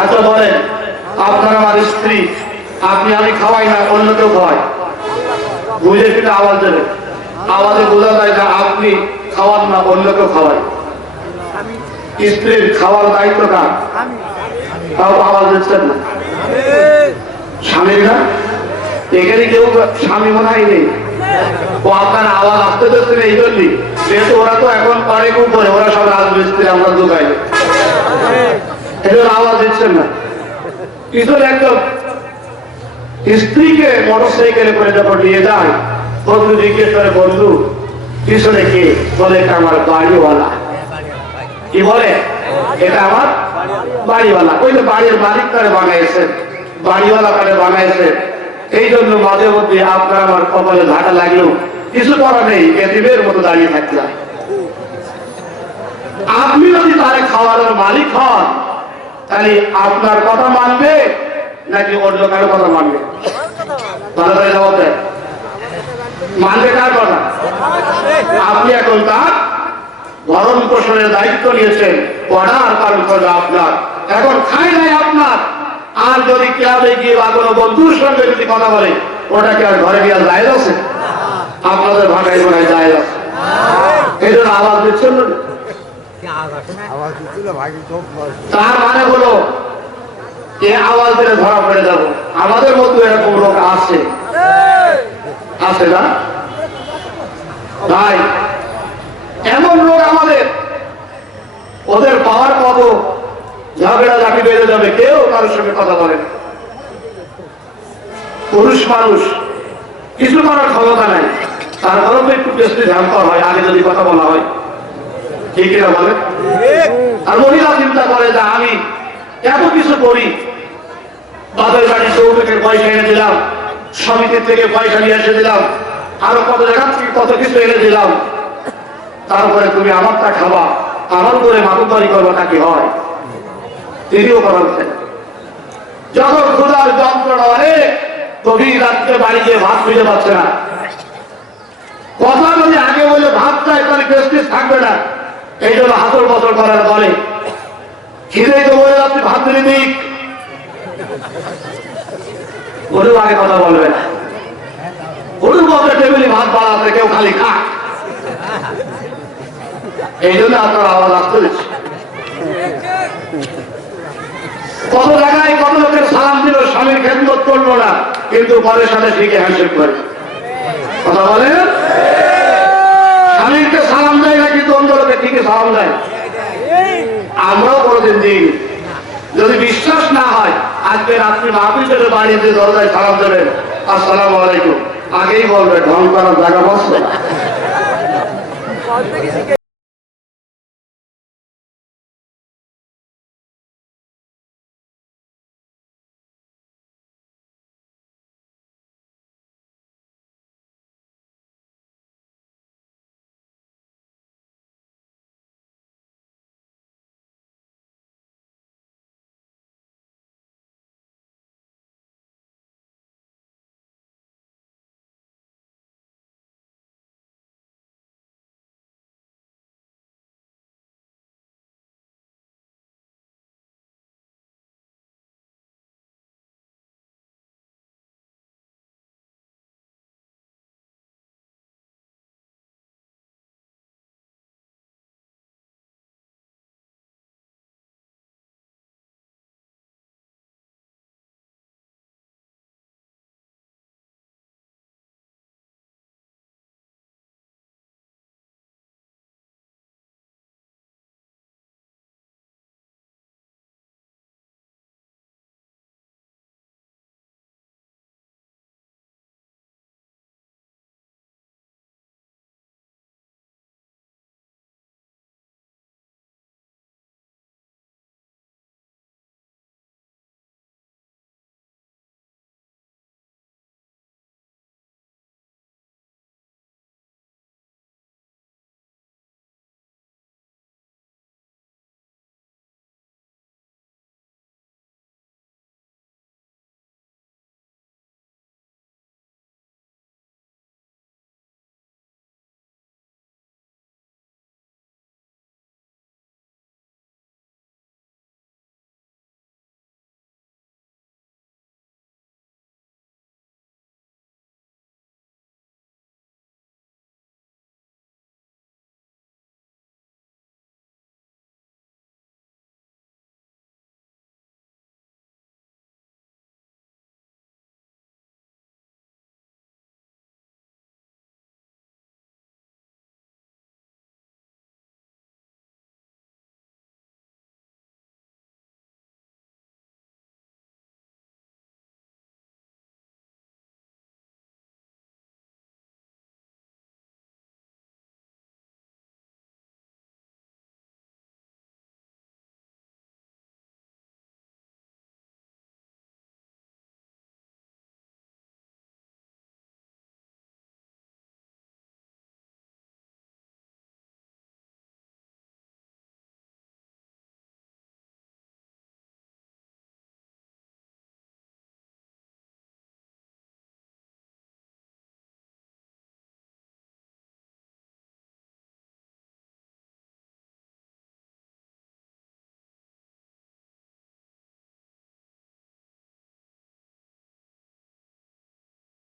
আচ্ছা বলেন, আপনার আমার স্ত্রী, আপনি আমি খাওয়াই না, অন্য কেউ খাওয়াই বুঝে কিন্তু আওয়াজ দেবে। আওয়াজে বোঝা যায় যে আপনি খাওয়ান না, অন্য কেউ খাওয়াই স্ত্রীর খাওয়ার দায়িত্ব কার? তাও আওয়াজ দিচ্ছেন না। স্বামীর না? এখানে কেউ স্বামী মনে হয় নেই। ও আপনার আওয়াজ আসতে দিচ্ছেন এই জন্যই। যেহেতু ওরা তো এখন পারে উপরে ওরা সব রাজমিস্ত্রি, আমরা দোকাই এদের আওয়াজ দিচ্ছেন না। পিছনে একদম স্ত্রীকে মোটর করে যখন নিয়ে যায়, বন্ধু জিজ্ঞেস করে, বন্ধু, পিছনে কে? বলে, এটা আমার বাড়িওয়ালা। কি বলে? এটা আমার বাড়িওয়ালা। ওই যে বাড়ির মালিক তারে বানাইছে? বাড়িওয়ালা তারে বানাইছে? এই জন্য মাঝে মধ্যে আপনার আমার কপালে ঝাঁটা লাগলেও কিছু করা নেই এদিবের মতো দাঁড়িয়ে থাকতে আপনি যদি তারে খাওয়ানোর মালিক হন তাহলে আপনার কথা মানবে নাকি অন্য কারও কথা মানবে? ভালো মানবে কার কথা? আপনি এখন তার ভরণ পোষণের দায়িত্ব নিয়েছেন পড়ার কারণ করবে আপনার। এখন খাই নাই আপনার। আর যদি ক্লাবে গিয়ে বা কোনো বন্ধুর সঙ্গে যদি কথা বলে ওটা কি আর ঘরে গিয়ে যায় আছে আপনাদের মনে হয় যায় আছে এই জন্য আওয়াজ দিচ্ছেন না? তার মানে হলো, এ আওয়াজ দিলে ধরা পড়ে যাব। আমাদের মতো এরকম লোক আছে। আছে না? তাই, এমন লোক আমাদের। ওদের পাওয়ার কত ঝগড়া ঝাঁকি বেড়ে যাবে। কেউ কারোর সঙ্গে কথা বলে পুরুষ মানুষ, কিছু করার ক্ষমতা নাই। তারপরেও একটু বেশি ঝামকা হয়, আগে যদি কথা বলা হয়। ঠিক কিনা বলে আর মহিলা চিন্তা করে যে আমি এত কিছু করি। বাপের বাড়ি চৌধুরীর পয়সা এনে দিলাম সমিতির থেকে পয়সা নিয়ে এসে দিলাম আরও কত জায়গা থেকে কত কিছু এনে দিলাম। তারপরে তুমি আমারটা খাবা আমার করে মাতুবাড়ি করবাটা কি হয়? তিনিও করাচ্ছেন যখন ক্ষুদার যন্ত্রণা অনেক গভীর রাত্রে বাড়ি গিয়ে ভাত খুঁজে পাচ্ছে না। কথা বলে আগে বলে ভাত চাই তাহলে প্রেস্টিজ থাকবে না। এই জন্য হাতর বছর করার বলে আপনি দিক ওরেও আগে কথা বলবে না। টেবিলে ভাত বাড়াতে কেউ খালি খা। এই জন্য আপনার আওয়াজ আসতে কত জায়গায় কত লোকের সালাম দিল, স্বামীর খেদমত করল না, কিন্তু পরের সাথে ঠিকই হ্যান্ডশেক করে কথা বলেন? দেয় না, কিন্তু অন্য লোকের সালাম দেয়। আমরাও কোনোদিন দিই যদি বিশ্বাস না হয়, আজকে রাত্রি মাহফিলের বাড়িতে দরজায় সালাম দেবেন, আসসালাম আলাইকুম। আগেই বলবে, ঢং করার জায়গা বসবে